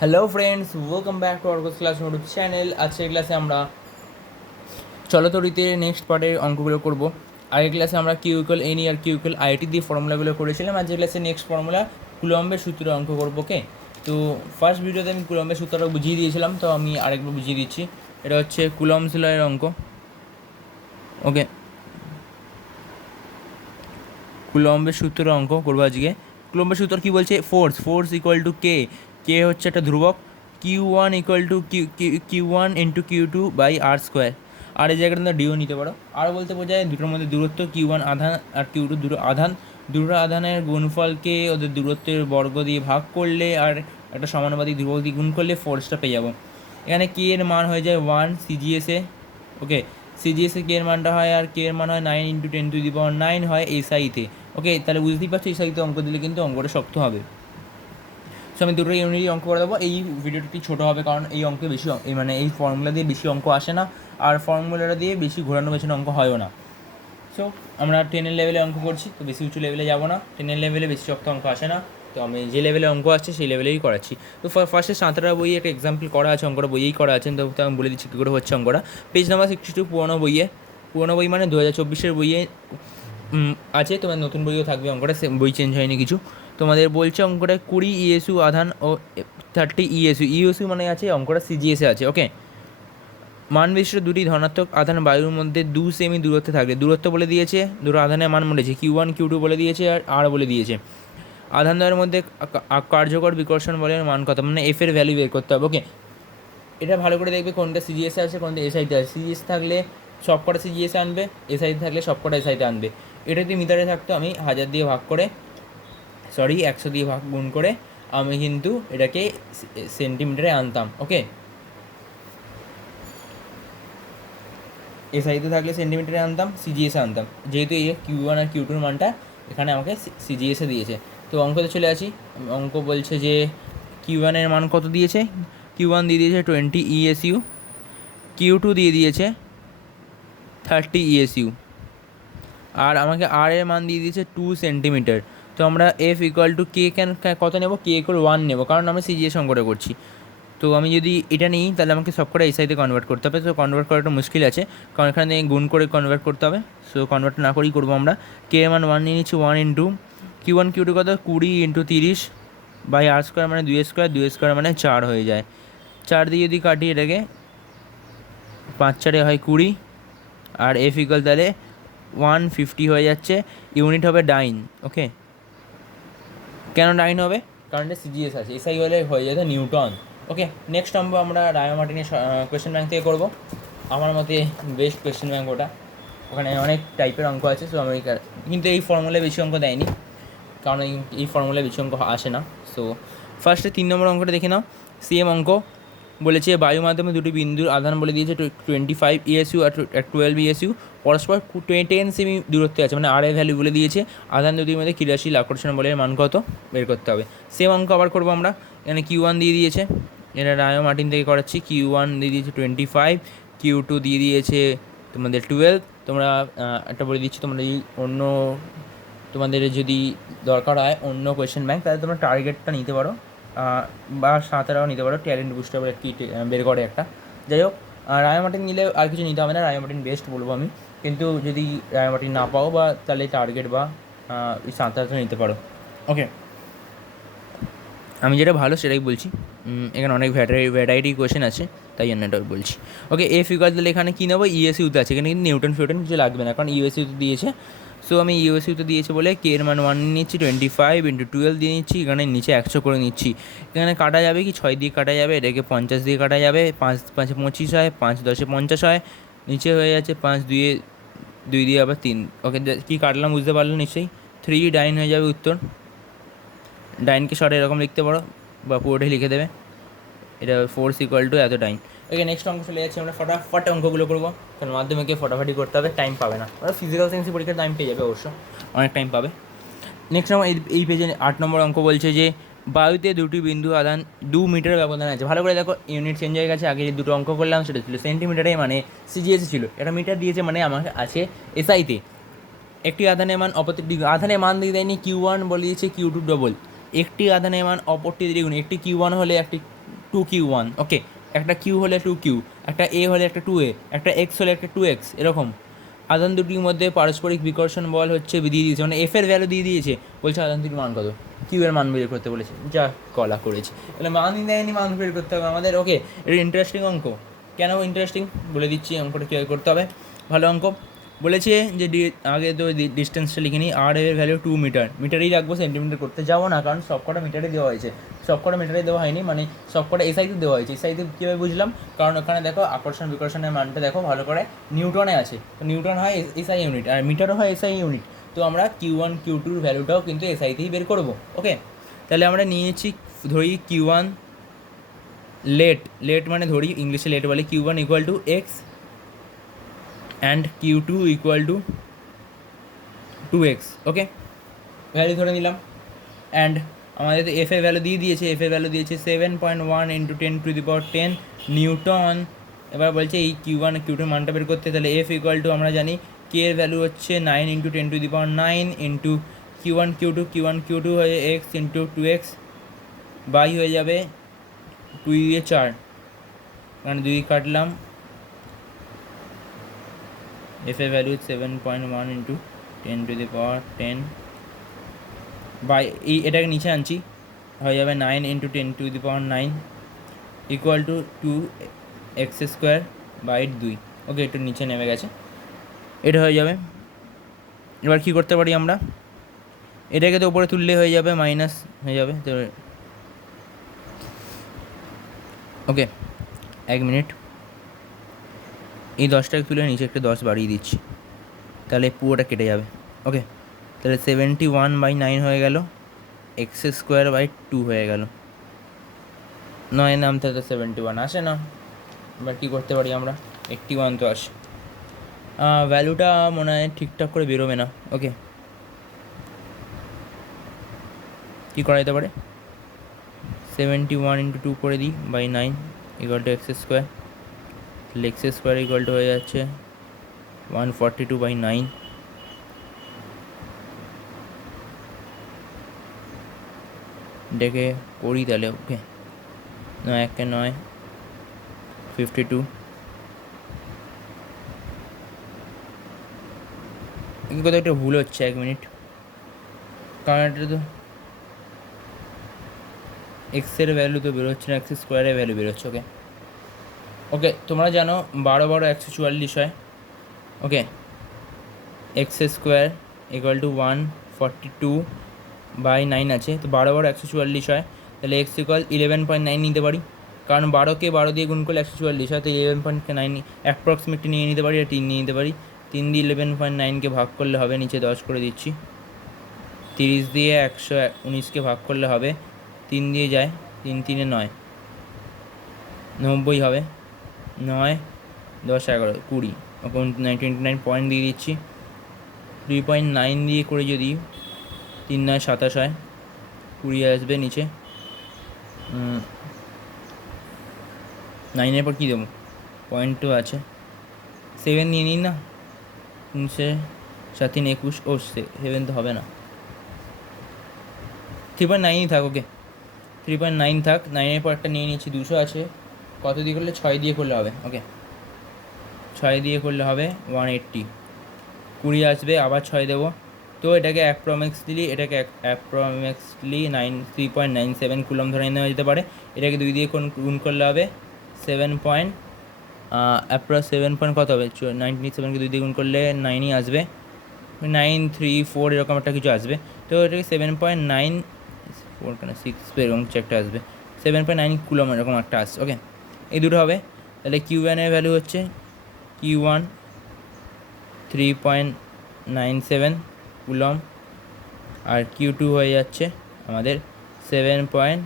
Hello friends welcome back to Orgs class YouTube channel আজকের ক্লাসে আমরা চলতরিতে নেক্সট পার্টের অঙ্কগুলো করব। আগের ক্লাসে আমরা কিউইকল এনি আর কিউইকল আইটি দিয়ে ফর্মুলাগুলো করেছিলাম। আজকের ক্লাসে নেক্সট ফর্মুলা কুলম্বের সূত্রে অঙ্ক করব ওকে তো ফার্স্ট ভিডিওতে আমি কুলম্বের সূত্রটা বুঝিয়ে দিয়েছিলাম, তো আমি আরেকবার বুঝিয়ে দিচ্ছি। এটা হচ্ছে কুলম্বস লয়ের অঙ্ক ওকে কুলম্বের সূত্র অঙ্ক করব আজকে। কুলম্বের সূত্র কী বলছে? Force force equal to K K হচ্ছে একটা ধ্রুবক Q one equal to Q Q one into Q two by R square আর এই জায়গাটা তোমরা ডিও নিতে পারো। আর বলতে বোঝায় দুটোর মধ্যে দূরত্ব কিউ ওয়ান আধান আর কিউ টু দুটো আধান। দুটো আধানের গুণফলকে ওদের দূরত্বের বর্গ দিয়ে ভাগ করলে আর একটা সমানুপাতিক ধ্রুবক দিয়ে গুণ করলে ফোর্সটা পেয়ে যাব। এখানে কে এর মান হয়ে যায় ওয়ান সিজিএসে ওকে সিজিএসে কে এর মানটা হয় আর কে এর মান হয় nine into ten to the power nine হয় এসআইতে ওকে তাহলে বুঝতেই পারছ এসআইতে অঙ্ক দিলে কিন্তু অঙ্কটা শক্ত হবে। সো আমি দুটো ইউনিটই অঙ্ক করে দেবো। এই ভিডিওটি ছোটো হবে কারণ এই অঙ্কে বেশি মানে এই ফর্মুলা দিয়ে বেশি অঙ্ক আসে না। আর ফর্মুলাটা দিয়ে বেশি ঘোরানো পেছানো অঙ্ক হয়ও না। সো আমরা টেনের লেভেলে অঙ্ক করছি, তো বেশি উঁচু লেভেলে যাব না। টেনের লেভেলে বেশি শক্ত অঙ্ক আসে না। তো আমি যে লেভেলে অঙ্ক আসছে, সেই লেভেলেই করাচ্ছি। তো ফার্স্টে সাঁতারা বইয়ে একটা এক্সাম্পল করা আছে, অঙ্কটা বইয়েই করা আছে। তো আমি বলে দিচ্ছি কী করে হচ্ছে অঙ্কটা। পেজ নাম্বার সিক্সটি টু পুরোনো বইয়ে। পুরোনো বই মানে দু হাজার চব্বিশের বইয়ে আছে। তোমার নতুন বইও থাকবে অঙ্কটা। বই চেঞ্জ হয়নি কিছু। তোমাদের বলছে অঙ্কটা কুড়ি ইএসইউ, আধান ও থার্টি ইএসইউ। ইএসইউ মানে আছে, অঙ্কটা সিজিএসে আছে, ওকে? মান বিশিষ্ট দুটি ধনাত্মক আধান বায়ুর মধ্যে দু সেমি দূরত্বে থাকবে দূরত্ব বলে দিয়েছে, দুটো আধানের মান বলেছে কিউ ওয়ান কিউ টু বলে দিয়েছে, আর আর বলে দিয়েছে। আধান দ্বয়ের মধ্যে কার্যকর বিকর্ষণ বলের মান কত? মানে এফ এর ভ্যালু বের করতে হবে, ওকে? এটা ভালো করে দেখবে কোনটা সিজিএসে আছে, কোনটা এসআইতে আছে। সিজিএস থাকলে সব কটা সিজিএসে আনবে এসআইতে থাকলে সব কটা এসআইতে আনবে। এটা যদি মিটারে থাকতো, আমি হাজার দিয়ে ভাগ করে সরি, একশো দিয়ে ভাগ গুণ করে আমি কিন্তু এটাকে সেন্টিমিটারে আনতাম, ওকে? এসআইতে থাকলে সেন্টিমিটারে আনতাম সিজিএসে আনতাম। যেহেতু এই কিউ ওয়ান আর কিউ টুর মানটা এখানে আমাকে সিজিএসে দিয়েছে। তো অঙ্কতে চলে আসি। অঙ্ক বলছে যে কিউ ওয়ানের মান কত দিয়েছে? কিউ ওয়ান দিয়ে দিয়েছে টোয়েন্টি ইএসইউ কিউ টু দিয়ে দিয়েছে থার্টি ইএসইউ আর আমাকে আর এর মান দিয়ে দিয়েছে টু সেন্টিমিটার তো আমরা এফ ইকুয়াল টু কে ক্যান কত নেব? কে ইকুয়াল ওয়ান নেব, কারণ আমরা সিজিএস অঙ্কটা করছি। তো আমি যদি এটা নিই, তাহলে আমাকে সবকটা এসআইতে কনভার্ট করতে হবে। তো কনভার্ট করাটা মুশকিল আছে, কারণ এখানে গুণ করে কনভার্ট করতে হবে। সো কনভার্ট না করেই করব আমরা। কে মান ওয়ান নিয়ে নিচ্ছি one into Q one Q two কত? কুড়ি ইন্টু তিরিশ বাই আর স্কোয়ার মানে দুই স্কোয়ার দুই স্কোয়ার মানে চার হয়ে যায়। চার দিয়ে যদি কাটি এটাকে, পাঁচ চারে হয় কুড়ি, আর এফ ইকুয়াল তাহলে ওয়ান ফিফটি হয়ে যাচ্ছে। ইউনিট হবে ডাইন ওকে কেন ডাইন হবে? কারণ এটা সিজিএস আছে। এসআই হলে হয়ে যেত নিউটন। ওকে নেক্সট নম্বর আমরা রায় মার্টিনের কোয়েশ্চেন ব্যাঙ্ক থেকে করব। আমার মতে বেস্ট কোয়েশ্চেন ব্যাংক ওটা। ওখানে অনেক টাইপের অঙ্ক আছে সো আমি কিন্তু এই ফর্মুলায় বেশি অঙ্ক দেয়নি। কারণ এই এই ফর্মুলায় বেশি অঙ্ক আসে না। সো ফার্স্টে তিন নম্বর অঙ্কটা দেখে নাও। সেম অঙ্ক বলেছে, বায়ু মাধ্যমে দুটি বিন্দুর আধান বলে দিয়েছে, টোয়েন্টি ফাইভ ইএসইউ আর টুয়েলভ ইএসইউ পরস্পর টেন সেমি দূরত্বে আছে মানে আর ভ্যালু বলে দিয়েছে। আধান দুটির মধ্যে ক্রিয়াশীল আকর্ষণ বলের মান কত? বের করতে হবে। সেম অঙ্ক আবার করব আমরা। এখানে কিউ ওয়ান দিয়ে দিয়েছে। এটা রায়ো মার্টিন থেকে করাচ্ছি। কিউ ওয়ান দিয়ে দিয়েছে টোয়েন্টি ফাইভ কিউ টু দিয়ে দিয়েছে তোমাদের টুয়েলভ তোমরা একটা বলে দিচ্ছি, তোমরা যদি অন্য, তোমাদের যদি দরকার হয় অন্য কোয়েশ্চেন ব্যাংক তাহলে তোমরা টার্গেটটা নিতে পারো। বা সাঁতারাও নিতে পারো ট্যালেন্ট বুস্টার বলে কি বের করে একটা। যাই হোক রায় মার্টিন নিলে আর কিছু নিতে হবে না রায় মার্টিন বেস্ট বলব আমি। কিন্তু যদি রায় মার্টিন না পাও বা তাহলে টার্গেট বা ওই সাঁতারটা নিতে পারো। ওকে আমি যেটা ভালো সেটাই বলছি। এখানে অনেক ভ্যারাইটি ভ্যারাইটি কোয়েশ্চেন আছে। তাই জন্য এটা বলছি। ওকে এ ফিগার দিলে এখানে কী নেব? ইউতে আছে। এখানে কিন্তু নিউটন ফিউটন কিছু লাগবে না, কারণ ইউএসইউতে দিয়েছে। সো আমি ইউএসইউতে দিয়েছে বলে কে এর মান ওয়ান নিচ্ছি টোয়েন্টি ফাইভ ইন্টু টুয়েলভ দিয়ে নিচ্ছি, এখানে নিচে একশো করে নিচ্ছি। এখানে কাটা যাবে কি? ছয় দিয়ে কাটা যাবে, এটাকে পঞ্চাশ দিয়ে কাটা যাবে, পাঁচ, পাঁচে পঁচিশ হয়, পাঁচ দশে পঞ্চাশ হয়, নিচে হয়ে যাচ্ছে পাঁচ দুইয়ে দুই দিয়ে আবার তিন। ওকে কী কাটলাম বুঝতে পারল নিশ্চয়ই? থ্রি ডাইন হয়ে যাবে উত্তর। ডাইনকে শর্ট এরকম লিখতে পারো, বা পুরোটাই লিখে দেবে। এটা ফোর্স ইকুয়াল টু এত টাইম ওকে নেক্সট অঙ্ক চলে যাচ্ছে আমরা ফটাফট অঙ্কগুলো করব। কারণ মাধ্যমিকে ফটাফাটি করতে হবে টাইম পাবে না। ওরা ফিজিক্যাল সায়েন্সের পরীক্ষার টাইম পেয়ে যাবে অবশ্য। অনেক টাইম পাবে। নেক্সট নম্বর এই- পেজে আট নম্বর অঙ্ক বলছে যে, বায়ুতে দুটি বিন্দু আদান দু মিটার ব্যবধান আছে। ভালো করে দেখো ইউনিট চেঞ্জ হয়ে গেছে। আগে যে দুটো অঙ্ক করলাম, সেটা ছিল সেন্টিমিটারে মানে সিজিএসে ছিল। এটা মিটার দিয়েছে মানে আমাকে আছে এসআইতে একটি আধানের মান অপরটি আধানের মান দিয়ে দেয়নি কিউ ওয়ান বলে দিয়েছে কিউ টু ডবল একটি আধানের মান অপরটি দ্বিগুণ। একটি কিউ ওয়ান হলে একটি টু কিউ ওয়ান ওকে একটা কিউ হলে টু কিউ একটা এ হলে একটা টু এ একটা এক্স হলে একটা টু এক্স এরকম। আদান দুটির মধ্যে পারস্পরিক বিকর্ষণ বল হচ্ছে দিয়ে দিয়েছে মানে এফ এর ভ্যালু দিয়ে দিয়েছে। বলছে আদান দুটির মান কত? কিউ এর মান বের করতে বলেছে। যা কলা করেছে। তাহলে মান দেয়নি মান বের করতে হবে আমাদের। ওকে এটা ইন্টারেস্টিং অঙ্ক। কেন ইন্টারেস্টিং বলে দিচ্ছি অঙ্কটা কীভাবে করতে হবে। ভালো অঙ্ক। বলেছে যে ডি, আগে তো ডিস্টেন্সটা লিখে নিই আর এর ভ্যালু টু মিটার মিটারেই রাখব সেন্টিমিটার করতে যাব না, কারণ সব কটা মিটারে দেওয়া হয়েছে। সব কটা মিটারে দেওয়া হয়নি মানে সব কটা এসআইতে দেওয়া হয়েছে। এসআইতে কীভাবে বুঝলাম? কারণ ওখানে দেখো, আকর্ষণ বিকর্ষণের মানটা দেখো, ভালো করে নিউটনে আছে। তো নিউটন হয় এসআই ইউনিট আর মিটারও হয় এসআই ইউনিট তো আমরা কিউ ওয়ান কিউ টুর ভ্যালুটাও কিন্তু এসআইতেই বের করব ওকে তাহলে আমরা নিয়েছি, ধরি কিউ ওয়ান লেট লেট মানে ধরি, ইংলিশে লেট বলে Q one equal to X and Q two equal to two X okay value ধরে নিলাম। অ্যান্ড আমাদের তো এফ এর ভ্যালু দিয়ে দিয়েছে এফ এর ভ্যালু দিয়েছে seven point one into ten to the power ten newton এবার বলছে এই কিউ ওয়ান কিউ টুর মানটা বের করতে, তাহলে এফ ইকুয়াল টু আমরা জানি কে এর ভ্যালু হচ্ছে nine into ten to the power nine into Q one Q two Q one Q two হয়ে X into two X by হয়ে যাবে টু দিয়ে চার। মানে দুই কাটলাম। Value seven point one into ten to the power ten by এই এটাকে নিচে আনছি, হয়ে যাবে nine into ten to the power nine equal to two X square by দুই ওকে একটু নিচে নেমে গেছে। এটা হয়ে যাবে। এবার কী করতে পারি আমরা? এটাকে তো উপরে তুললে হয়ে যাবে মাইনাস হয়ে যাবে। তো ওকে এক মিনিট এই দশটাকে তুলে নিচে একটা দশ বাড়িয়ে দিচ্ছি। তাহলে পুরোটা কেটে যাবে। ওকে তাহলে সেভেন্টি ওয়ান বাই নাইন হয়ে গেল। এক্স স্কোয়ার বাই টু হয়ে গেল। নয় নামতে তো সেভেন্টি ওয়ান আসে না। এবার কী করতে পারি আমরা? এইট্টি ওয়ান তো আসে। ভ্যালুটা মনে হয় ঠিকঠাক করে বেরোবে না। ওকে কী করা যেতে পারে? সেভেন্টি ওয়ান ইন্টু টু করে দিই by nine equal to X square তাহলে এক্স স্কোয়ার ইকুয়াল টু হয়ে যাচ্ছে one forty two by nine ডেকে করি তাহলে ওকে নয় একে নয় ফিফটি টু কোথাও একটা ভুল হচ্ছে, এক মিনিট। কারণ এটা তো এক্সের ভ্যালু তো বেরোচ্ছে না এক্স স্কোয়ারের ভ্যালু বেরোচ্ছে ওকে ওকে তোমরা জানো বারো বারো একশো চুয়াল্লিশ হয়। Okay X square equal to one forty two by nine আছে। তো বারো বারো একশো চুয়াল্লিশ হয়। তাহলে X equal eleven point nine নিতে পারি। কারণ বারোকে বারো দিয়ে গুণ করলে একশো চুয়াল্লিশ হয়। তো ইলেভেন পয়েন্ট নাইন অ্যাপ্রক্সিমেটলি নিয়ে নিতে পারি আর তিন নিয়ে নিতে পারি। তিন দিয়ে ইলেভেন পয়েন্ট নাইনকে ভাগ করলে হবে, নিচে দশ করে দিচ্ছি। তিরিশ দিয়ে একশো উনিশকে ভাগ করলে হবে, তিন দিয়ে যায়, তিন তিনে নয়। নব্বই হবে। নয়, দশ এগারো, কুড়ি। এখন টোয়েন্টি নাইন পয়েন্ট দিয়ে দিচ্ছি। থ্রি পয়েন্ট নাইন দিয়ে করে যদি তিন নয়, সাতাশ হয়, কুড়ি আসবে নিচে। নাইনের পর কী দেবো? পয়েন্ট টু আছে। সেভেন নিয়ে নিন না। তিনশে, সাত, তিন, একুশ। ও সেভেন তো হবে না। থ্রি পয়েন্ট নাইনই থাক, ওকে। থ্রি পয়েন্ট নাইন থাক। নাইনের পর একটা নিয়ে নিচ্ছি, দুশো আছে। কত দিয়ে করলে? ছয় দিয়ে করলে হবে ওকে ছয় দিয়ে করলে হবে ওয়ান এইট্টি কুড়ি আসবে, আবার ছয় দেবো। তো এটাকে অ্যাপ্রোমেক্সলি এটাকে approximately nine three point nine seven coulomb ধরে নেওয়া যেতে পারে। এটাকে দুই দিয়ে গুণ করলে হবে seven point approx seven point কত হবে? নাইনটি সেভেনকে দুই দিয়ে গুণ করলে নাইনই আসবে। নাইন থ্রি ফোর এরকম একটা কিছু আসবে। তো এটাকে সেভেন পয়েন্ট নাইন ফোর কেন সিক্স এরকম কিছু একটা আসবে। সেভেন পয়েন্ট নাইন কুলম এরকম একটা আসছে ওকে এই দুটো হবে। তাহলে কিউ এর ভ্যালু হচ্ছে Q one three point nine seven coulomb আর কিউ টু হয়ে যাচ্ছে আমাদের seven point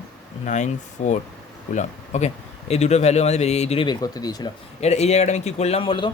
nine four coulomb okay এই দুটো ভ্যালু আমাদের বেরিয়ে এই দুটোই বের করতে দিয়েছিল। এর এই জায়গাটা আমি কী করলাম বলো তো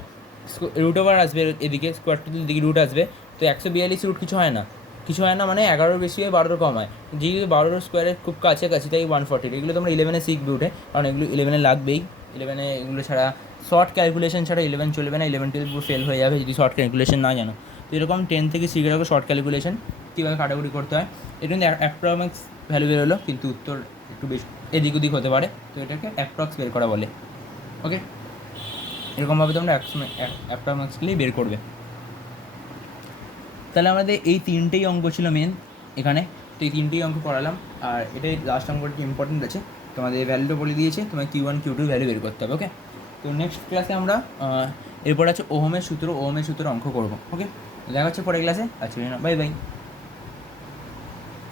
রুট ওভার আসবে এদিকে স্কোয়ার টু দিকে রুট আসবে। তো একশো বিয়াল্লিশ রুট কিছু হয় না। কিছু হয় না মানে এগারোর বেশি হয়, বারোর কম হয়। যেহেতু বারোর স্কোয়ারের খুব কাছাকাছি, তাই ওয়ান ফর্টি এগুলো তোমরা ইলেভেনে শিখবে উঠে, কারণ এগুলো ইলেভেনে লাগবেই। ইলেভেনে এগুলো ছাড়া শর্ট ক্যালকুলেশন ছাড়া ইলেভেন চলবে না ইলেভেন টুয়েলভ ফেল হয়ে যাবে যদি শর্ট ক্যালকুলেশন না জানো। তো এরকম টেন থেকে শিখে রাখো শর্ট ক্যালকুলেশন কীভাবে কাটাকুটি করতে হয়। এটা কিন্তু অ্যাপ্রোমেক্স ভ্যালু বেরোলো, কিন্তু উত্তর একটু বেশ এদিক ওদিক হতে পারে। তো এটাকে অ্যাপ্রক্স বের করা বলে। ওকে এরকমভাবে তোমরা অ্যাপ্রক্সলি বের করবে। তাহলে আমাদের এই তিনটেই অঙ্ক ছিল মেন এখানে। তো এই তিনটেই অঙ্ক করালাম আর এটাই লাস্ট অঙ্কটি ইম্পর্টেন্ট আছে? তোমাদের ভ্যালুটা বলে দিয়েছে। তোমার Q one Q two value বের করতে হবে ওকে তো নেক্সট ক্লাসে আমরা এরপর আছে ওহমের সূত্র। ওহমের সূত্র অঙ্ক করব ওকে দেখা হচ্ছে পরের ক্লাসে আচ্ছা বাই বাই